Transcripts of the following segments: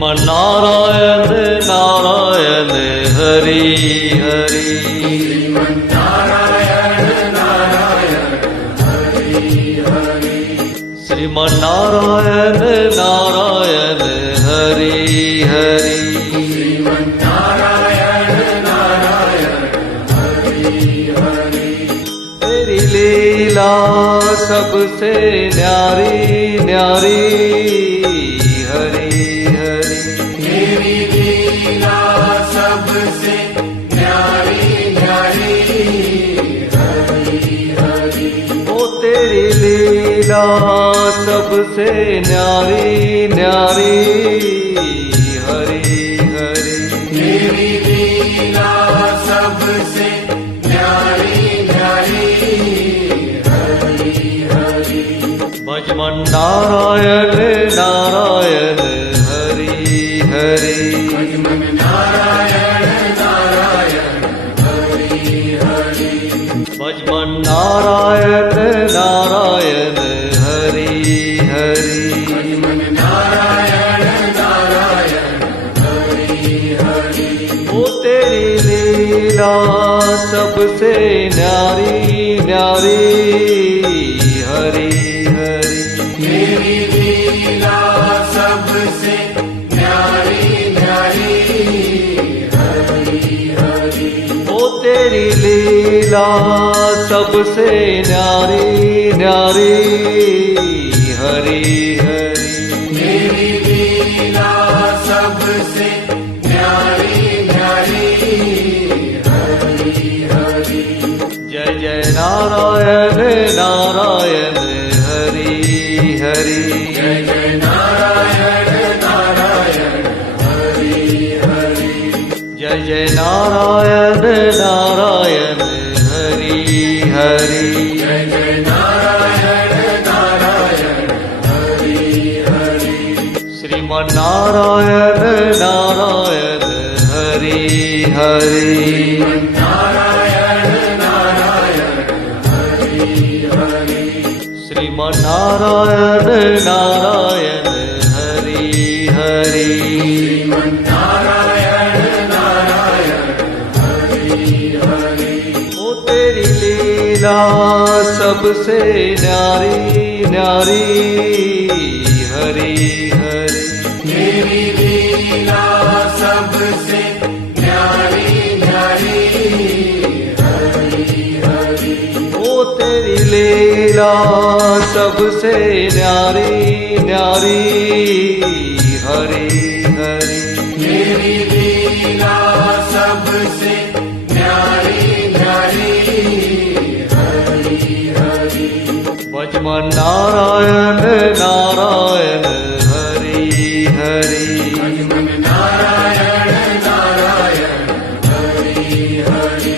श्रीमन्नारायण नारायण हरि हरि श्रीमन्नारायण नारायण हरि हरि तेरी लीला सबसे न्यारी न्यारी हरि हरि तेरी लीला सबसे न्यारी न्यारी हरि हरि ओ तेरी लीला सबसे न्यारी न्यारी हरि हरि तेरी लीला सबसे न्यारी न्यारी हरि हरि भजमन नारायण नारायण हरि हरि भजमन नारायण नारायण हरि हरि भजमन नारायण नारायण हरि हरि भजमन नारायण नारायण हरि हरि ओ तेरी लीला सबसे न्यारी न्यारी हरि हरि तेरी लीला सबसे न्यारी न्यारी हरि हरि ओ तेरी लीला सबसे न्यारी न्यारी हरि हरि तेरी लीला सबसे न्यारी न्यारी हरि हरि जय जय नारायण नारायण हरि हरि जय जय नारायण नारायण हरि हरि जय जय नारायण नारायण हरि हरि जय जय नारायण नारायण हरि हरि श्रीमन्नारायण नारायण हरि हरि नारायण नारायण हरि हरि श्रीमन्नारायण नारायण हरि हरि नारायण नारायण हरि हरि ओ तेरी लीला सबसे न्यारी न्यारी हरि हरि तेरी लीला सबसे न्यारी न्यारी हरि हरि ओ तेरी लीला सबसे न्यारी न्यारी हरि हरि तेरी लीला सबसे न्यारी न्यारी हरि हरि भजमन नारायण नारायण हरि हरि भजमन नारायण नारायण हरि हरि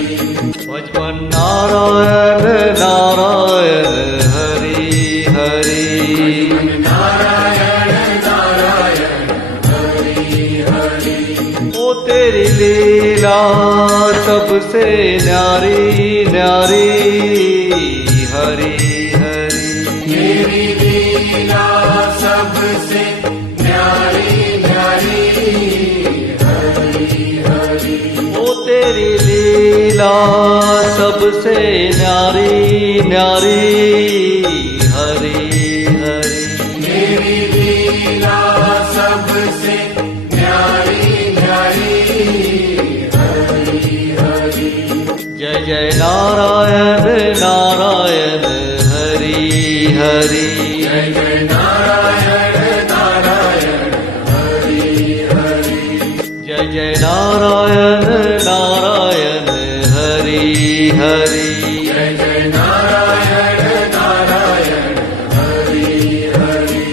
भजमन नारायण नारायण हरि हरि नारायण नारायण हरि हरि ओ तेरी लीला सबसे न्यारी न्यारी हरि हरि तेरी लीला सबसे न्यारी न्यारी हरि हरि ओ तेरी लीला सबसे न्यारी न्यारी हरि हरि तेरी लीला सबसे न्यारी न्यारी हरि हरि जय जय नारायण नारायण हरि हरि जय जय नारायण नारायण हरि हरि जय जय नारायण नारायण हरि हरि जय जय नारायण नारायण हरि हरि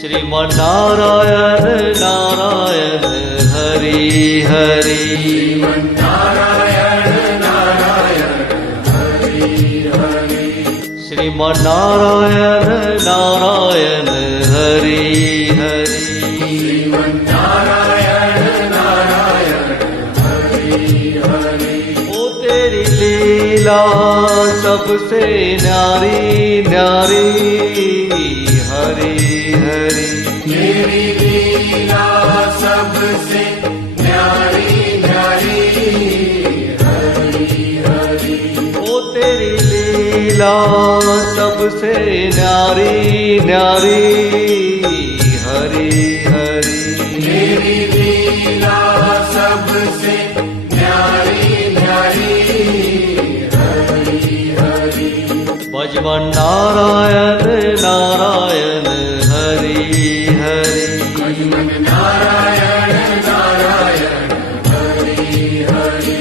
श्रीमन्नारायण नारायण हरि हरि नारायण नारायण हरि हरि श्रीमन्नारायण नारायण हरि हरि नारायण नारायण हरि हरि ओ तेरी लीला सबसे न्यारी न्यारी हरि हरि तेरी लीला लीला सबसे न्यारी न्यारी हरि हरि तेरी लीला सबसे न्यारी न्यारी हरि हरि भजवन नारायण नारायण हरि हरि भजमन नारायण नारायण हरि हरि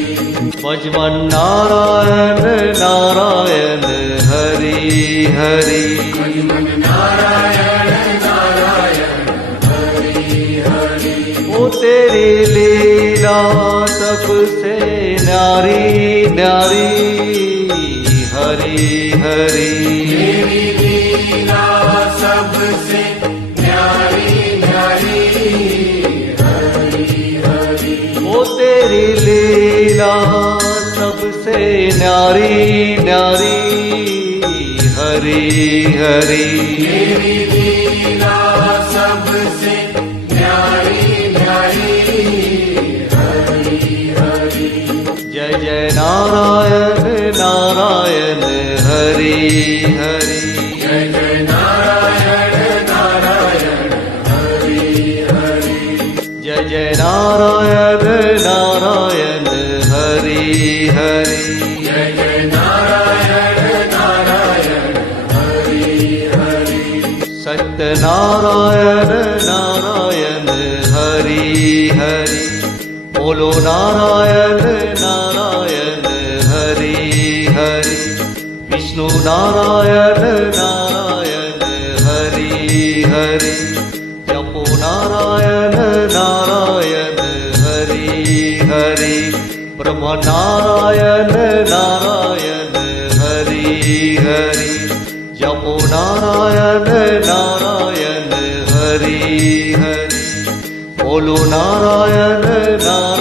भजवन नारायण नारायण हरि हरि भजमन नारायण नारायण हरि हरि ओ तेरी लीला सबसे न्यारी न्यारी हरि हरि तेरी लीला सबसे न्यारी न्यारी हरि हरि ओ तेरी लीला सबसे न्यारी न्यारी हरि हरि तेरी लीला सबसे न्यारी न्यारी हरि हरि जय जय नारायण नारायण हरि हरि जय जय नारायण नारायण हरि हरि जय जय नारायण नारायण हरि हरि जय जय नारायण नारायण हरि हरि सत्यनारायण नारायण हरि हरि बोलो नारायण नारायण हरि हरि विष्णु नारायण नारायण हरि हरि जपो नारायण नारायण हरि हरि ब्रह्म नारायण नारायण हरि हरि जपो नारायण नारायण हरि हरि बोलो नारायण नारायण